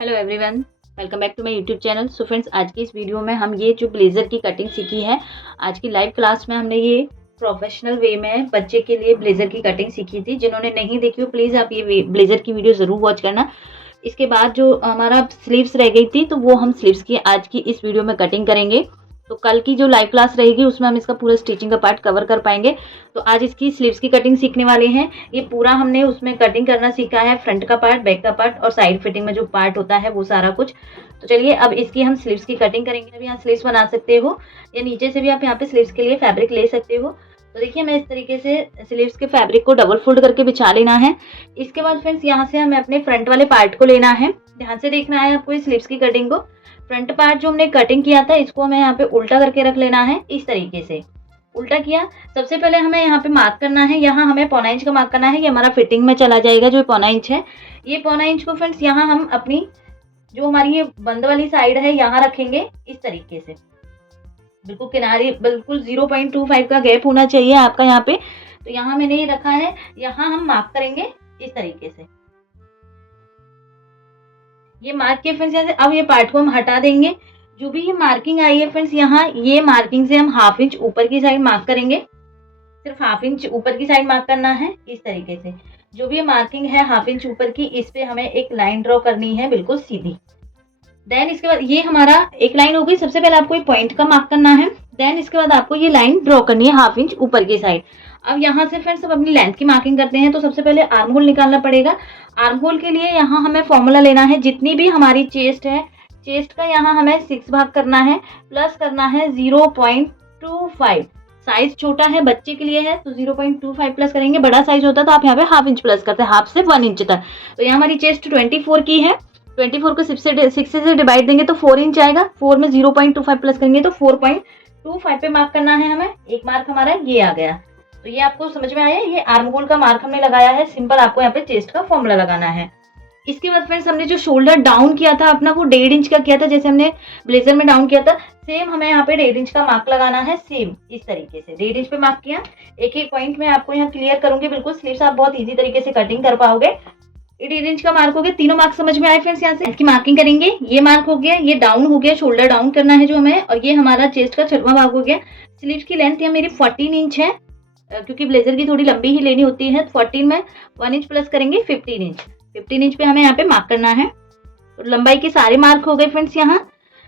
Hello everyone, welcome back to my YouTube channel. So friends, आज की इस video में हम ये जो ब्लेज़र की कटिंग सीखी है, आज की लाइव क्लास में हमने ये प्रोफेशनल वे में बच्चे के लिए ब्लेज़र की कटिंग सीखी थी। जिन्होंने नहीं देखी हो प्लीज़ आप ये ब्लेज़र की वीडियो ज़रूर वॉच करना। इसके बाद जो हमारा स्लीव्स रह गई थी तो वो हम स्लीव्स की आज की इस वीडियो में कटिंग करेंगे। तो कल की जो लाइव क्लास रहेगी उसमें हम इसका पूरा स्टिचिंग का पार्ट कवर कर पाएंगे। तो आज इसकी स्लीव्स की कटिंग सीखने वाले हैं। ये पूरा हमने उसमें कटिंग करना सीखा है, फ्रंट का पार्ट, बैक का पार्ट और साइड फिटिंग में जो पार्ट होता है वो सारा कुछ। तो चलिए अब इसकी हम स्लीव्स की कटिंग करेंगे। अब यहाँ स्लीव्स बना सकते हो या नीचे से भी आप यहाँ पे स्लीव्स के लिए फैब्रिक ले सकते हो। तो देखिए मैं इस तरीके से स्लीव्स के फैब्रिक को डबल फोल्ड करके बिछा लेना है। इसके बाद फ्रेंड्स यहाँ से हमें अपने फ्रंट वाले पार्ट को लेना है। ध्यान से देखना है आपको इस स्लीव्स की कटिंग को। फ्रंट पार्ट जो हमने कटिंग किया था इसको हमें यहाँ पे उल्टा करके रख लेना है। इस तरीके से उल्टा किया। सबसे पहले हमें यहाँ पे मार्क करना है। यहाँ हमें 1.25 इंच का मार्क करना है। ये हमारा फिटिंग में चला जाएगा जो 1.25 इंच है। ये 1.25 इंच को फ्रेंड्स यहाँ हम अपनी जो हमारी ये बंद वाली साइड है यहाँ रखेंगे। इस तरीके से बिल्कुल किनारे, बिल्कुल 0.25 का गैप होना चाहिए आपका यहाँ पे। तो यहाँ मैंने ये रखा है, यहाँ हम मार्क करेंगे इस तरीके से। ये मार्क के फ्रेंड्स यहाँ से अब ये पार्ट को हम हटा देंगे। जो भी ये मार्किंग आई है फ्रेंड्स यहाँ, ये मार्किंग से हम 1/2 इंच ऊपर की साइड मार्क करेंगे। सिर्फ 1/2 इंच ऊपर की साइड मार्क करना है। इस तरीके से जो भी ये मार्किंग है 1/2 इंच ऊपर की, इस पे हमें एक लाइन ड्रॉ करनी है बिल्कुल सीधी। देन इसके बाद ये हमारा एक लाइन हो गई। सबसे पहले आपको एक पॉइंट का मार्क करना है। देन इसके बाद आपको ये लाइन ड्रॉ करनी है 1/2 इंच ऊपर की साइड। अब यहाँ से फ्रेंड्स सब अपनी लेंथ की मार्किंग करते हैं। तो सबसे पहले आर्म होल निकालना पड़ेगा। आर्म होल के लिए यहाँ हमें फॉर्मूला लेना है। जितनी भी हमारी चेस्ट है, चेस्ट का यहाँ हमें 6 भाग करना है, प्लस करना है 0.25। साइज छोटा है, बच्चे के लिए है तो 0.25 प्लस करेंगे। बड़ा साइज होता तो आप यहाँ पे 1/2 इंच प्लस करते हैं, 1/2 से 1 इंच तक। तो यहाँ हमारी चेस्ट 24 की है। 24 को 6 से डिवाइड देंगे तो 4 इंच आएगा। 4 में 0.25 प्लस करेंगे तो 4.25 पे मार्क करना है हमें। एक मार्क हमारा ये आ गया। तो ये आपको समझ में आया। ये आर्म होल का मार्क हमने लगाया है। सिंपल आपको यहाँ पे चेस्ट का फॉर्मूला लगाना है। इसके बाद फ्रेंड्स हमने जो शोल्डर डाउन किया था अपना, वो 1.5 इंच का किया था जैसे हमने ब्लेजर में डाउन किया था। सेम हमें यहाँ पे 1.5 इंच का मार्क लगाना है। सेम इस तरीके से 1.5 इंच पे मार्क किया। एक एक पॉइंट में आपको यहाँ क्लियर करूंगी बिल्कुल। स्लीव्स आप बहुत इजी तरीके से कटिंग कर पाओगे। 1.5 इंच का मार्क हो गया। तीनों मार्क समझ में आए फ्रेंड्स। यहाँ से इसकी मार्किंग करेंगे। ये मार्क हो गया, ये डाउन हो गया, शोल्डर डाउन करना है जो हमें, और ये हमारा चेस्ट का 6वां भाग हो गया। स्लीव्स की लेंथ यहाँ मेरी 14 इंच है क्योंकि ब्लेजर की थोड़ी लंबी ही लेनी होती है। 14 में 1 इंच प्लस करेंगे 15 इंच। 15 इंच पे हमें यहाँ पे मार्क करना है। तो लंबाई के सारे मार्क हो गए फ्रेंड्स यहाँ।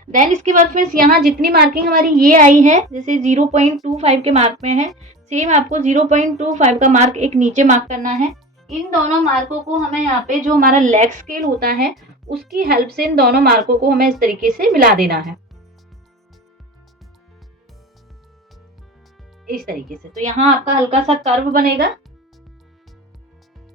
देन इसके बाद फ्रेंड्स यहाँ जितनी मार्किंग हमारी ये आई है, जैसे 0.25 के मार्क में है, सेम आपको 0.25 का मार्क एक नीचे मार्क करना है। इन दोनों मार्कों को हमें यहाँ पे जो हमारा लेग स्केल होता है उसकी हेल्प से इन दोनों मार्कों को हमें इस तरीके से मिला देना है। इस तरीके से। तो यहाँ आपका हल्का सा कर्व बनेगा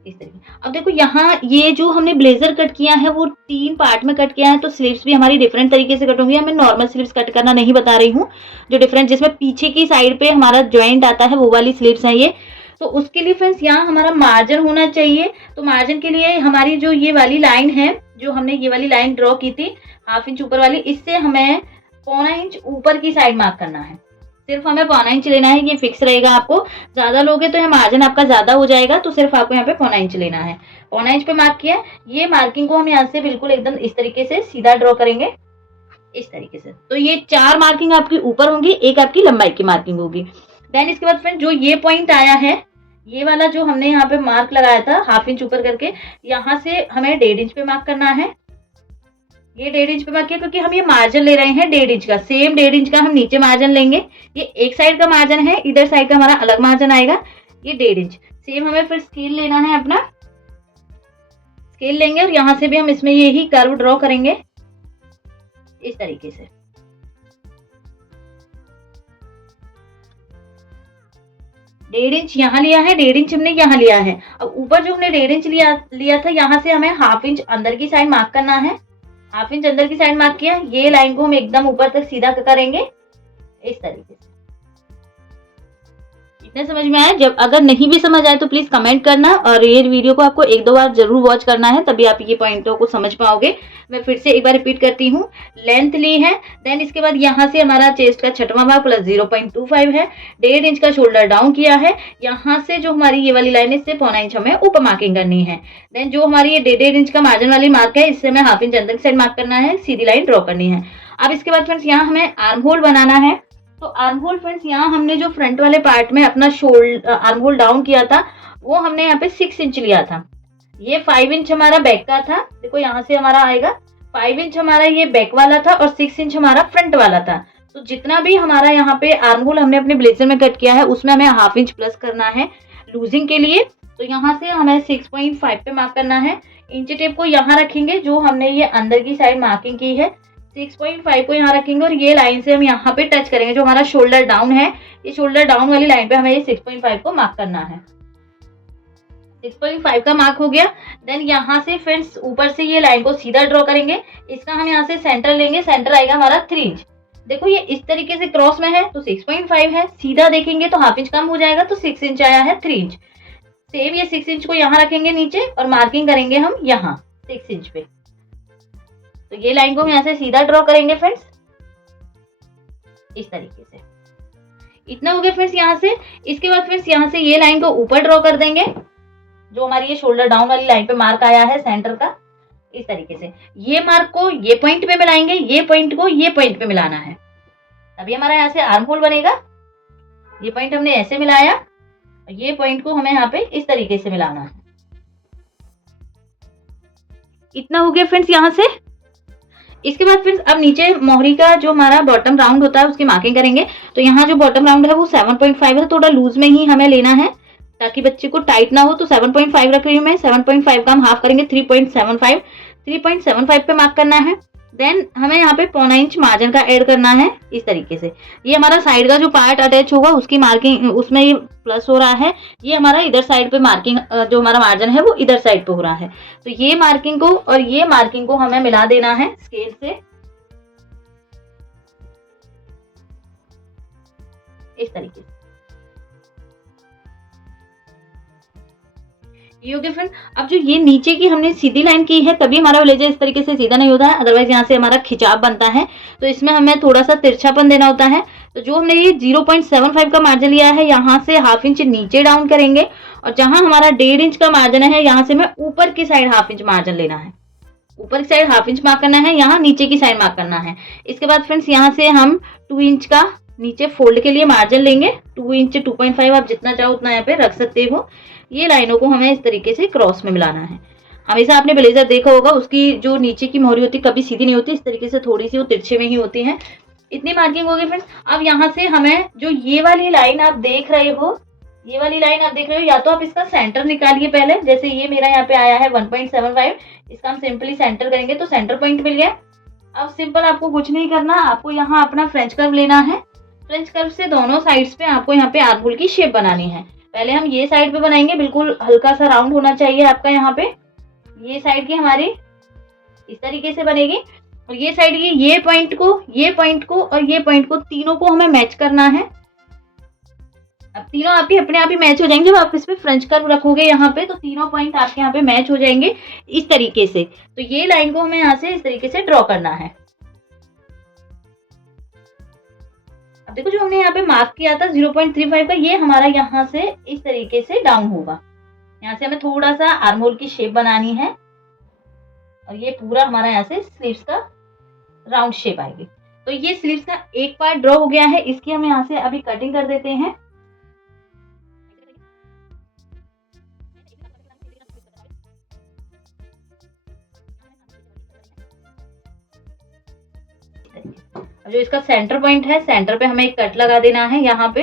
इस तरीके। अब देखो यहाँ ये जो हमने ब्लेजर कट किया है वो 3 पार्ट में कट किया है। तो स्लीव्स भी हमारी डिफरेंट तरीके से कट होंगी। मैं नॉर्मल स्लीव्स कट करना नहीं बता रही हूँ, जो डिफरेंट जिसमें पीछे की साइड पे हमारा जॉइंट आता है वो वाली स्लीव्स है ये। तो उसके लिए फ्रेंड्स यहाँ हमारा मार्जिन होना चाहिए। तो मार्जिन के लिए हमारी जो ये वाली लाइन है, जो हमने ये वाली लाइन ड्रॉ की थी 1/2 इंच ऊपर वाली, इससे हमें 1.25 इंच ऊपर की साइड मार्क करना है। सिर्फ हमें 1.25 इंच लेना है। ये फिक्स रहेगा। आपको ज्यादा लोगे तो ये मार्जिन आपका ज्यादा हो जाएगा। तो सिर्फ आपको यहाँ पे 1.25 इंच लेना है। 1.25 इंच पे मार्क किया। ये मार्किंग को हम यहाँ से बिल्कुल एकदम इस तरीके से सीधा ड्रॉ करेंगे इस तरीके से। तो ये 4 मार्किंग आपकी ऊपर होंगी, एक आपकी लंबाई की मार्किंग होगी। देन इसके बाद फ्रेंड जो ये पॉइंट आया है, ये वाला जो हमने यहाँ पे मार्क लगाया था 1/2 इंच ऊपर करके, यहाँ से हमें 1.5 इंच पे मार्क करना है। ये 1.5 इंच पे मार्क किया क्योंकि हम ये मार्जिन ले रहे हैं 1.5 इंच का। सेम 1.5 इंच का हम नीचे मार्जिन लेंगे। ये एक साइड का मार्जिन है, इधर साइड का हमारा अलग मार्जिन आएगा। ये 1.5 इंच। सेम हमें फिर स्केल लेना है अपना। स्केल लेंगे और यहाँ से भी हम इसमें यही कर्व ड्रॉ करेंगे इस तरीके से। डेढ़ इंच यहाँ लिया है, 1.5 इंच हमने यहाँ लिया है। अब ऊपर जो हमने 1.5 इंच लिया था, यहाँ से हमें 1/2 इंच अंदर की साइड मार्क करना है। 1/2 इंच अंदर की साइड मार्क किया। ये लाइन को हम एकदम ऊपर तक सीधा करेंगे इस तरीके से। इतना समझ में आया? जब अगर नहीं भी समझ आए तो प्लीज कमेंट करना, और ये वीडियो को आपको 1-2 बार जरूर वॉच करना है, तभी आप ये पॉइंटों को समझ पाओगे। मैं फिर से एक बार रिपीट करती हूँ। लेंथ ली है, देन इसके बाद यहाँ से हमारा चेस्ट का छठवां भाग प्लस 0.25 है, 1.5 इंच का शोल्डर डाउन किया है। यहाँ से जो हमारी ये वाली लाइन है इससे 0.25 इंच हमें ऊपर मार्किंग करनी है। देन जो हमारी ये 1.5 इंच का मार्जिन वाली मार्क है, इससे हमें 1/2 इंच अंदर की साइड मार्क करना है, सीधी लाइन ड्रॉ करनी है। अब इसके बाद फ्रेंड्स यहाँ हमें आर्म होल बनाना है। तो आर्म होल फ्रेंड्स यहाँ हमने जो फ्रंट वाले पार्ट में अपना आर्म होल डाउन किया था, वो हमने यहाँ पे 6 इंच लिया था। ये 5 इंच हमारा बैक का था, देखो यहाँ से हमारा आएगा 5 इंच हमारा ये बैक वाला था और 6 इंच हमारा फ्रंट वाला था। तो जितना भी हमारा यहाँ पे आर्म होल हमने अपने ब्लेजर में कट किया है, उसमें हमें 1/2 इंच प्लस करना है लूजिंग के लिए। तो यहाँ से हमें 6.5 पे मार्क करना है। इंच टेप को यहाँ रखेंगे, जो हमने ये अंदर की साइड मार्किंग की है 6.5 को यहाँ रखेंगे, और ये लाइन से हम यहाँ पे टच करेंगे। जो हमारा शोल्डर डाउन है, ये शोल्डर डाउन वाली लाइन पे हमें ये 6.5 को मार्क करना है। 6.5 का मार्क हो गया। देन यहाँ से फ्रेंड्स ऊपर से ये लाइन को सीधा ड्रॉ करेंगे। इसका हम यहाँ से सेंटर लेंगे, सेंटर आएगा हमारा 3 इंच। देखो ये इस तरीके से क्रॉस में है तो 6.5 है, सीधा देखेंगे तो 1/2 इंच कम हो जाएगा, तो 6 इंच आया है 3 इंच। सेम ये 6 इंच को यहाँ रखेंगे नीचे, और मार्किंग करेंगे हम यहाँ 6 इंच पे। तो ये लाइन को हम यहाँ से सीधा ड्रॉ करेंगे फ्रेंड्स, इस तरीके से। इतना हो गया फ्रेंड्स यहाँ से। इसके बाद फ्रेंड्स यहाँ से ये लाइन को ऊपर ड्रॉ कर देंगे, जो हमारी ये शोल्डर डाउन वाली लाइन पे मार्क आया है सेंटर का, इस तरीके से। ये मार्क को ये पॉइंट पे मिलाएंगे, ये पॉइंट को ये पॉइंट पे मिलाना है, तभी हमारा यहाँ से आर्म होल बनेगा। ये पॉइंट हमने ऐसे मिलाया, ये पॉइंट को हमें यहाँ पे इस तरीके से मिलाना है। इतना हो गया फ्रेंड्स यहाँ से। इसके बाद फ्रेंड्स अब नीचे मोहरी का जो हमारा बॉटम राउंड होता है उसकी मार्किंग करेंगे। तो यहाँ जो बॉटम राउंड है वो 7.5 है, थोड़ा लूज में ही हमें लेना है ताकि बच्चे को टाइट ना हो। तो 7.5 रख रही हूँ मैं। 7.5 का हम हाफ करेंगे 3.75। 3.75 पे मार्क करना है। देन हमें यहाँ पे 0.25 इंच मार्जिन का ऐड करना है, इस तरीके से। ये हमारा साइड का जो पार्ट अटैच होगा उसकी मार्किंग, उसमें ये प्लस हो रहा है। ये हमारा इधर साइड पे मार्किंग, जो हमारा मार्जिन है वो इधर साइड पे हो रहा है। तो ये मार्किंग को और ये मार्किंग को हमें मिला देना है स्केल से, इस तरीके से। ये हो गया फ्रेंड। अब जो ये नीचे की हमने सीधी लाइन की है तभी हमारा ब्लेजर इस तरीके से सीधा नहीं होता है, अदरवाइज यहाँ से हमारा खिंचाव बनता है। तो इसमें हमें थोड़ा सा तिरछापन देना होता है। तो जो हमने ये 0.75 का मार्जिन लिया है, यहाँ से 1/2 इंच नीचे डाउन करेंगे, और जहां हमारा 1.5 इंच का मार्जिन है यहाँ से हमें ऊपर की साइड 1/2 इंच मार्जिन लेना है। ऊपर की साइड 1/2 इंच मार्क करना है, यहाँ नीचे की साइड मार्क करना है। इसके बाद फ्रेंड्स यहाँ से हम 2 इंच का नीचे फोल्ड के लिए मार्जिन लेंगे। 2 इंच 2.5 आप जितना चाहो उतना यहाँ पे रख सकते हो। ये लाइनों को हमें इस तरीके से क्रॉस में मिलाना है। हमेशा आपने ब्लेजर देखा होगा, उसकी जो नीचे की मोहरी होती है कभी सीधी नहीं होती, इस तरीके से थोड़ी सी वो तिरछे में ही होती है। इतनी मार्किंग हो गई फ्रेंड्स। अब यहाँ से हमें जो ये वाली लाइन आप देख रहे हो, ये वाली लाइन आप देख रहे हो, या तो आप इसका सेंटर निकालिए पहले। जैसे ये मेरा यहाँ पे आया है 1.75, इसका हम सिंपली सेंटर करेंगे तो सेंटर पॉइंट मिल गया। अब सिंपल आपको कुछ नहीं करना, आपको यहाँ अपना फ्रेंच कर्व लेना है। फ्रेंच कर्व से दोनों साइड्स पे आपको यहाँ पे आर्म होल की शेप बनानी है। पहले हम ये साइड पे बनाएंगे, बिल्कुल हल्का सा राउंड होना चाहिए आपका यहाँ पे। ये साइड की हमारी इस तरीके से बनेगी, और ये साइड की ये पॉइंट को और ये पॉइंट को तीनों को हमें मैच करना है। अब तीनों आपके अपने आप ही मैच हो जाएंगे। जब आप इस पे फ्रेंच कर्व रखोगे यहाँ पे, तो तीनों पॉइंट आपके यहाँ पे मैच हो जाएंगे इस तरीके से। तो ये लाइन को हमें यहाँ से इस तरीके से ड्रॉ करना है। अब देखो जो हमने यहाँ पे मार्क किया था 0.35 का, ये हमारा यहाँ से इस तरीके से डाउन होगा। यहाँ से हमें थोड़ा सा आर्म होल की शेप बनानी है, और ये पूरा हमारा यहाँ से स्लीव्स का राउंड शेप आएगी। तो ये स्लीव्स का एक पार्ट ड्रॉ हो गया है, इसकी हम यहाँ से अभी कटिंग कर देते हैं। जो इसका सेंटर पॉइंट है, सेंटर पे हमें एक कट लगा देना है यहाँ पे,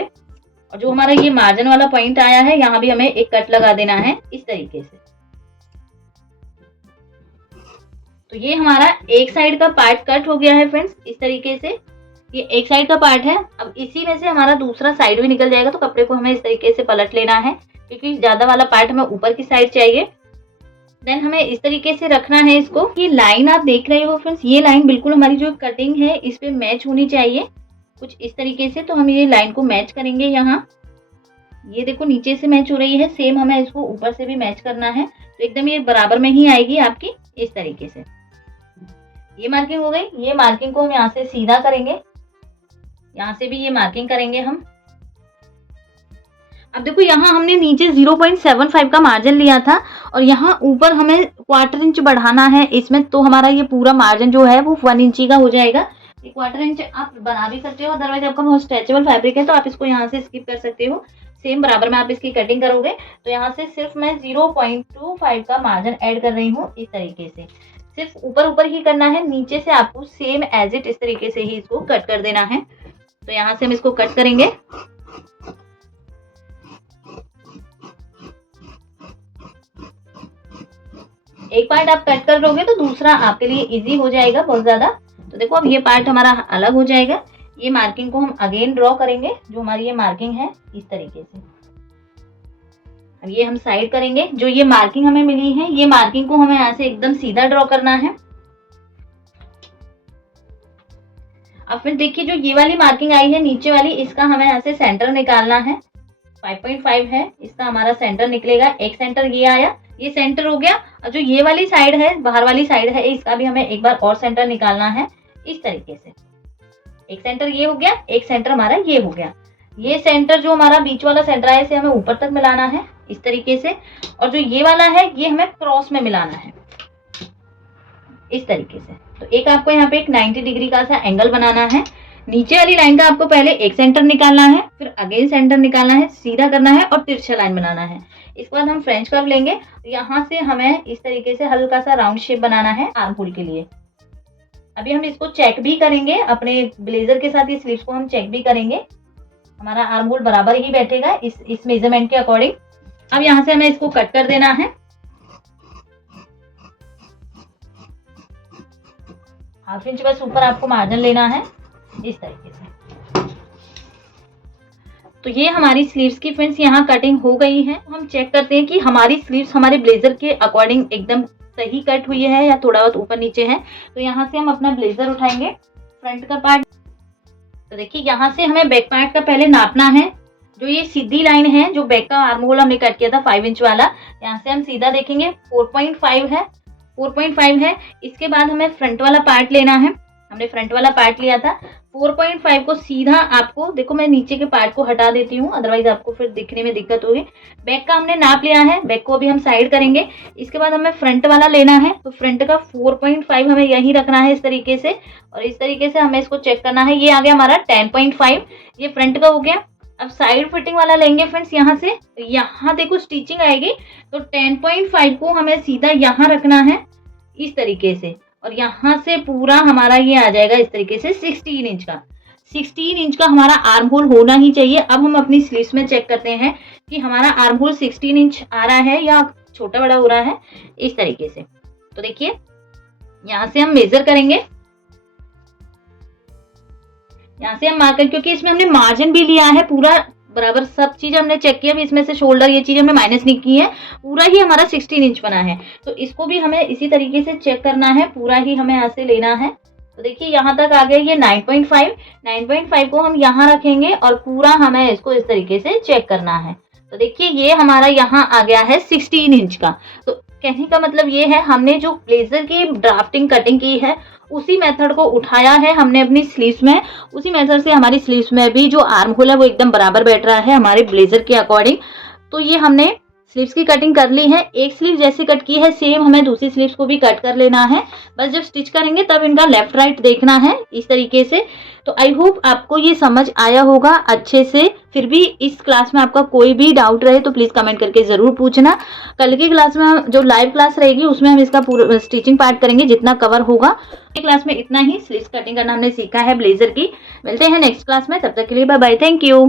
और जो हमारा ये मार्जिन वाला पॉइंट आया है यहाँ भी हमें एक कट लगा देना है इस तरीके से। तो ये हमारा एक साइड का पार्ट कट हो गया है फ्रेंड्स, इस तरीके से। ये एक साइड का पार्ट है। अब इसी में से हमारा दूसरा साइड भी निकल जाएगा, तो कपड़े को हमें इस तरीके से पलट लेना है, क्योंकि ज्यादा वाला पार्ट हमें ऊपर की साइड चाहिए। देन हमें इस तरीके से रखना है इसको। ये लाइन आप देख रहे हो फ्रेंड्स, ये लाइन बिल्कुल हमारी जो कटिंग है इस पे मैच होनी चाहिए, कुछ इस तरीके से। तो हम ये लाइन को मैच करेंगे यहाँ। ये देखो नीचे से मैच हो रही है, सेम हमें इसको ऊपर से भी मैच करना है, तो एकदम ये बराबर में ही आएगी आपकी, इस तरीके से। ये मार्किंग हो गई। ये मार्किंग को हम यहाँ से सीधा करेंगे, यहाँ से भी ये मार्किंग करेंगे हम। अब देखो यहाँ हमने नीचे 0.75 का मार्जिन लिया था और यहाँ ऊपर हमें 1/4 इंच बढ़ाना है इसमें, तो हमारा ये पूरा मार्जिन जो है वो 1 इंची का हो जाएगा। 1/4 इंच आप बना भी सकते हो, अदरवाइज आपका बहुत स्ट्रेचेबल फैब्रिक है तो आप इसको यहाँ से स्किप कर सकते हो। सेम बराबर में आप इसकी कटिंग करोगे, तो यहाँ से सिर्फ मैं 0.25 का मार्जिन ऐड कर रही हूँ, इस तरीके से। सिर्फ ऊपर ऊपर ही करना है, नीचे से आपको सेम एज इट इस तरीके से ही इसको कट कर देना है। तो यहाँ से हम इसको कट करेंगे। एक पार्ट आप कट कर लोगे तो दूसरा आपके लिए इजी हो जाएगा बहुत ज्यादा। तो देखो अब ये पार्ट हमारा अलग हो जाएगा। ये मार्किंग को हम अगेन ड्रॉ करेंगे, जो हमारी ये मार्किंग है इस तरीके से। अब ये हम साइड करेंगे, जो ये मार्किंग हमें मिली है ये मार्किंग को हमें यहाँ से एकदम सीधा ड्रॉ करना है। अब फिर देखिए जो ये वाली मार्किंग आई है नीचे वाली, इसका हमें यहाँ से सेंटर निकालना है। 5.5 है इसका हमारा सेंटर निकलेगा। एक सेंटर ये आया, ये सेंटर हो गया। और जो ये वाली साइड है, बाहर वाली साइड है, इसका भी हमें एक बार और सेंटर निकालना है इस तरीके से। एक सेंटर ये हो गया, एक सेंटर हमारा ये हो गया। ये सेंटर जो हमारा बीच वाला सेंटर है इसे हमें ऊपर तक मिलाना है इस तरीके से, और जो ये वाला है ये हमें क्रॉस में मिलाना है इस तरीके से। तो एक आपको यहाँ पे एक 90 डिग्री का सा एंगल बनाना है। नीचे वाली लाइन का आपको पहले एक सेंटर निकालना है, फिर अगेन सेंटर निकालना है, सीधा करना है और तिरछा लाइन बनाना है। इसके बाद हम फ्रेंच कर्व लेंगे। यहाँ से हमें इस तरीके से हल्का सा राउंड शेप बनाना है आर्म होल के लिए। अभी हम इसको चेक भी करेंगे अपने ब्लेजर के साथ, ये स्लीव्स को हम चेक भी करेंगे, हमारा आर्म होल बराबर ही बैठेगा इस मेजरमेंट के अकॉर्डिंग। अब यहाँ से हमें इसको कट कर देना है। 1/2 इंच बस ऊपर आपको मार्जिन लेना है इस तरीके से। तो ये हमारी स्लीव्स की फ्रेंड्स यहाँ कटिंग हो गई है। हम चेक करते हैं कि हमारी स्लीव्स हमारे ब्लेजर के अकॉर्डिंग एकदम सही कट हुई है या थोड़ा बहुत ऊपर नीचे है। तो यहाँ से हम अपना ब्लेजर उठाएंगे, फ्रंट का पार्ट। तो देखिए यहाँ से हमें बैक पार्ट का पहले नापना है। जो ये सीधी लाइन है, जो बैक का आर्म होल हमने कट किया था 5 इंच वाला, यहाँ से हम सीधा देखेंगे 4.5 है, 4.5 है। इसके बाद हमें फ्रंट वाला पार्ट लेना है। हमने फ्रंट वाला पार्ट लिया था 4.5 को सीधा आपको, देखो मैं नीचे के पार्ट को हटा देती हूँ, अदरवाइज आपको फिर दिखने में दिक्कत होगी। बैक का हमने नाप लिया है, बैक को अभी हम साइड करेंगे। इसके बाद हमें फ्रंट वाला लेना है, तो फ्रंट का 4.5 हमें यही रखना है इस तरीके से, और इस तरीके से हमें इसको चेक करना है। ये आ गया हमारा 10.5, ये फ्रंट का हो गया। अब साइड फिटिंग वाला लेंगे फ्रेंड्स। यहाँ से यहाँ देखो स्टिचिंग आएगी, तो 10.5 को हमें सीधा यहाँ रखना है इस तरीके से, और यहाँ से पूरा हमारा ये आ जाएगा इस तरीके से 16 इंच का। 16 इंच का हमारा आर्म होल होना ही चाहिए। अब हम अपनी स्लीव्स में चेक करते हैं कि हमारा आर्म होल 16 इंच आ रहा है या छोटा बड़ा हो रहा है इस तरीके से। तो देखिए यहाँ से हम मेजर करेंगे, यहाँ से हम मार्कर, क्योंकि इसमें हमने मार्जिन भी लिया है पूरा बराबर, सब चीज हमने चेक किया। इसमें से शोल्डर ये चीज हमने माइनस नहीं की है, पूरा ही हमारा 16 इंच बना है। तो इसको भी हमें इसी तरीके से चेक करना है, पूरा ही हमें यहाँ से लेना है। तो देखिए यहाँ तक आ गया ये 9.5 को हम यहाँ रखेंगे और पूरा हमें इसको इस तरीके से चेक करना है। तो देखिए ये हमारा यहाँ आ गया है 16 इंच का। तो कहने का मतलब ये है, हमने जो ब्लेजर की ड्राफ्टिंग कटिंग की है उसी मेथड को उठाया है हमने अपनी स्लीव्स में। उसी मेथड से हमारी स्लीव्स में भी जो आर्म होल है वो एकदम बराबर बैठ रहा है हमारे ब्लेजर के अकॉर्डिंग। तो ये हमने स्लीव्स की कटिंग कर ली है। एक स्लीव जैसे कट की है सेम हमें दूसरी स्लीव्स को भी कट कर लेना है। बस जब स्टिच करेंगे तब इनका लेफ्ट राइट देखना है इस तरीके से। तो आई होप आपको ये समझ आया होगा अच्छे से। फिर भी इस क्लास में आपका कोई भी डाउट रहे तो प्लीज कमेंट करके जरूर पूछना। कल की क्लास में जो लाइव क्लास रहेगी उसमें हम इसका पूरा स्टिचिंग पार्ट करेंगे जितना कवर होगा। क्लास में इतना ही स्लीव्स कटिंग करना हमने सीखा है ब्लेजर की। मिलते हैं नेक्स्ट क्लास में, तब तक के लिए बाय बाय, थैंक यू।